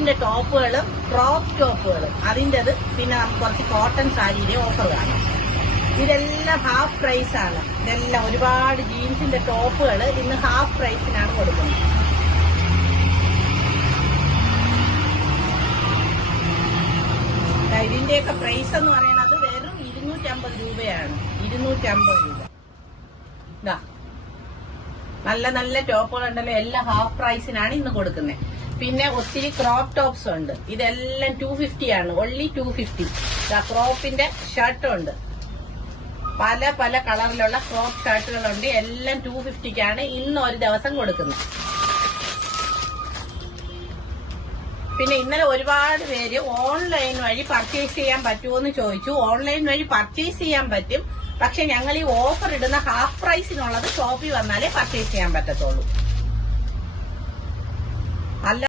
ജീൻസിന്റെ ടോപ്പുകളും crop ടോപ്പുകളും അതിൻ്റെത്, പിന്നെ നമുക്ക് കുറച്ച് കോട്ടൺ സാരിയുടെ ഓഫർ കാണാം. ഇതെല്ലാം ഹാഫ് പ്രൈസ് ആണ്. ഇതെല്ലാം ഒരുപാട് ജീൻസിന്റെ ടോപ്പുകൾ ഇന്ന് ഹാഫ് പ്രൈസിനാണ് കൊടുക്കുന്നത്. ഇതിന്റെയൊക്കെ പ്രൈസ് എന്ന് പറയുന്നത് വെറും 250 രൂപയാണ്. 250 രൂപ. ഇതാ നല്ല നല്ല ടോപ്പുകൾ ഉണ്ടല്ലോ, എല്ലാം ഹാഫ് പ്രൈസിനാണ് ഇന്ന് കൊടുക്കുന്നത്. പിന്നെ ഒത്തിരി ക്രോപ്പ് ടോപ്സ് ഉണ്ട്. ഇതെല്ലാം 250 ആണ്. ഒൺലി 250. ക്രോപ്പിന്റെ ഷർട്ടും ഉണ്ട്. പല പല കളറിലുള്ള ക്രോപ്പ് ഷർട്ടുകളുണ്ട്. എല്ലാം 250ക്കാണ് ഇന്ന് ഒരു ദിവസം കൊടുക്കുന്നത്. പിന്നെ ഇന്നലെ ഒരുപാട് പേര് ഓൺലൈൻ വഴി പർച്ചേസ് ചെയ്യാൻ പറ്റുമോ എന്ന് ചോദിച്ചു. ഓൺലൈൻ വഴി പർച്ചേസ് ചെയ്യാൻ പറ്റും. പക്ഷെ ഞങ്ങൾ ഈ ഓഫർ ഇടുന്ന ഹാഫ് പ്രൈസിനുള്ളത് ഷോപ്പിൽ വന്നാലേ പർച്ചേസ് ചെയ്യാൻ പറ്റത്തുള്ളൂ.